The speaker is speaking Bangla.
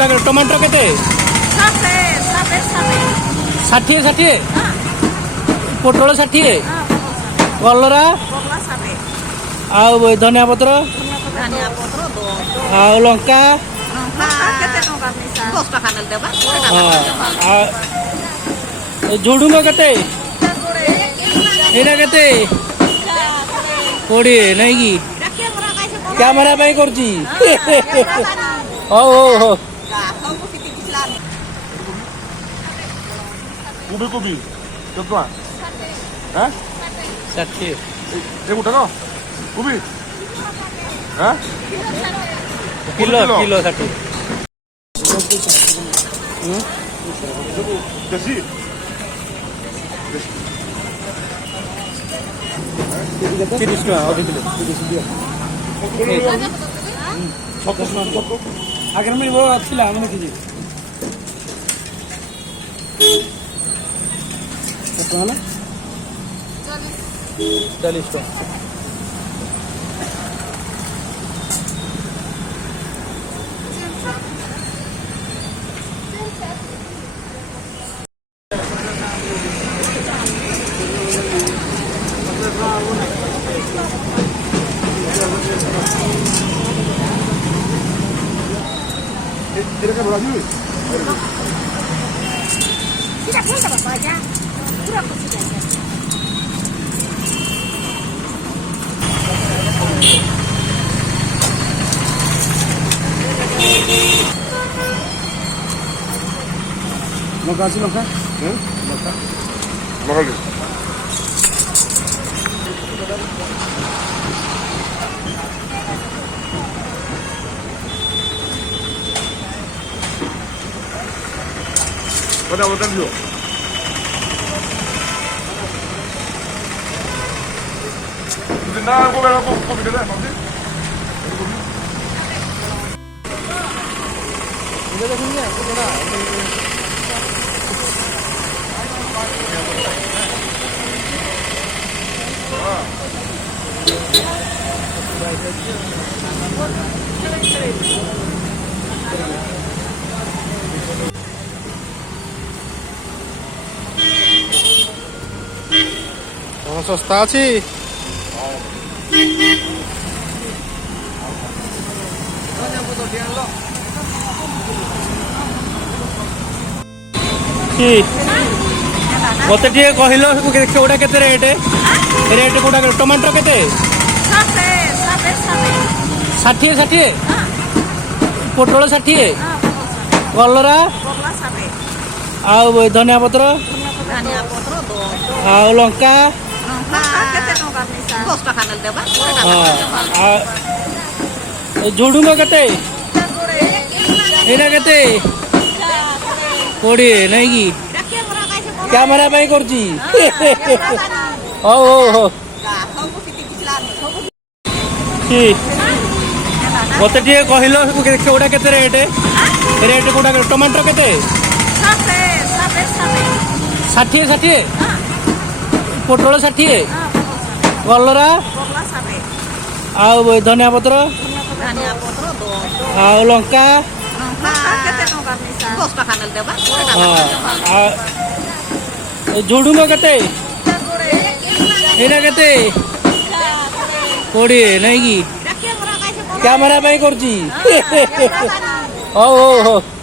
কোটা টমেটো কেতে 60 60 ପୋଟଳ 60 କଲରା ଆଉ ଧନିଆ ପତ୍ର ଆଉ ଲଙ୍କା ଝୁଡୁଙ୍ଗ କେତେ ଏଇଟା କେତେ 20 ନାଇଁ କି କ୍ୟାମେରା ପାଇଁ କରୁଛି ହଉ ହଉ ହଉ କୋବି କେତେ ଟଙ୍କା হ্যাঁ 60 এই গোটা কোবি হ্যাঁ কিলো কিলো 60 দেশি 30 ଟଙ୍କା ଅଧ କିଲୋ ଆଗରେ ମିଳିବ ଥିଲା ଆମେ ଦେଖିଛି କେତେ ହେଲା 40 ଟଙ୍କା এরকম রাজি Tidak boleh bapak aja. Kurang kecil aja. লঙ্কা আছে লঙ্কা লঙ্কা লঙ্কা What about them? Nah, aku bilang aku bikin deh, nanti. Udah dah sini ya, udah. সস্তা আছে মতে টিকে কহিল কোটা কেতে রেট রেট কোটা টমেটো কেতে 60 60 ପୋଟଳ 60 କଲରା ଆଉ ଧନିଆ ପତ୍ର ଆଉ ଲଙ୍କା ଝୁଡୁଙ୍ଗ କେତେ ଏଇଟା କେତେ 20 ନାଇଁ କି କ୍ୟାମେରା ପାଇଁ କରୁଛି ହଉ ହଉ ହଉ ମତେ ଟିକେ କହିଲ କୋଟା କେତେ ରେଟ୍ ରେଟ୍ କୋଟା ଟମାଟୋ କେତେ 60 60 ପୋଟଳ 60 କଲରା ଆଉ ଧନିଆ ପତ୍ର ଆଉ ଲଙ୍କା ଝୁଡୁଙ୍ଗ କେତେ ଏଇଟା କେତେ 20 ନାଇଁ କି କ୍ୟାମେରା ପାଇଁ କରୁଛି ହଉ ହଉ ହଉ